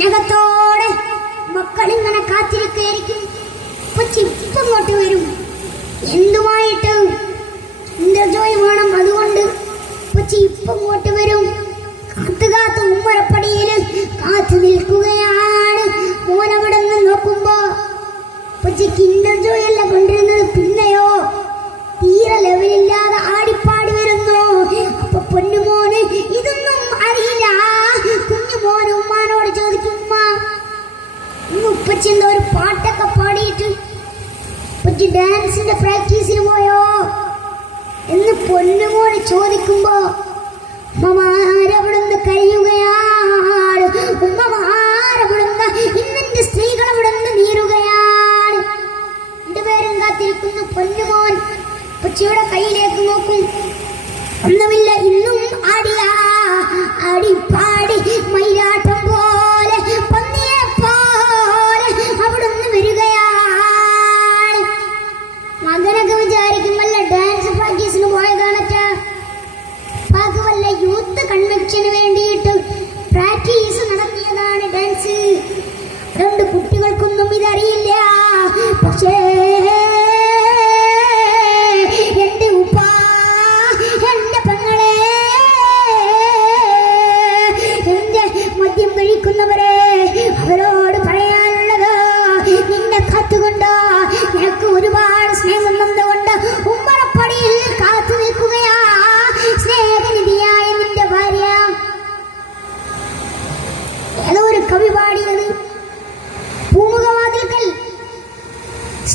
സ്നേഹത്തോടെ മക്കളിങ്ങനെ കാത്തിരിക്കുകയായിരിക്കും. ഇപ്പങ്ങോട്ട് വരും. എന്തുമായിട്ട് ഇന്റർജോയ് വേണം. അതുകൊണ്ട് ഇപ്പങ്ങോട്ട് വരും. ഇന്ന് ഉപ്പച്ചെന്താ ഒരു പാട്ടൊക്കെ പാടിയിട്ട് ഉപ്പച്ചി ഡാൻസിന്റെ പ്രാക്ടീസിന് പോയോ? എന്ന് പൊന്നുമോട് ചോദിക്കുമ്പോ ഉമ്മമാരവിടുന്ന് കഴിയുകയാണ്. ഉമ്മമാരവിടുന്ന് ഇന്നെന്റെ സ്ത്രീകൾ അവിടുന്ന് നീരുകയാണ്. രണ്ടുപേരും കാത്തിരിക്കുന്നു. പൊന്നുമോൻ ഉപ്പച്ചിയുടെ കയ്യിലേക്ക് നോക്കും. ഒന്നുമില്ല ഇന്നും ആടിയാ ആടി പാടി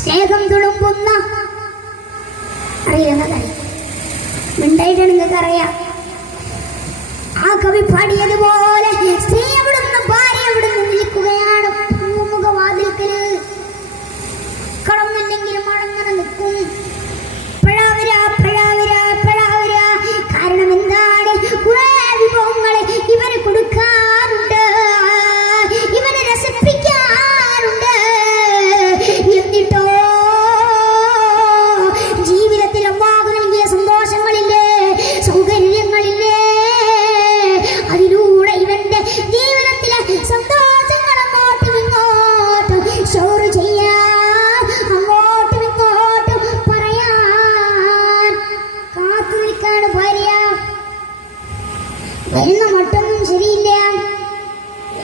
സ്നേഹം തുളുമ്പുന്ന. അറിയുന്നതല്ല മിണ്ടായിട്ടാണ് നിങ്ങൾക്ക് അറിയാം ആ കവി പാടിയതുപോലെ 没那么真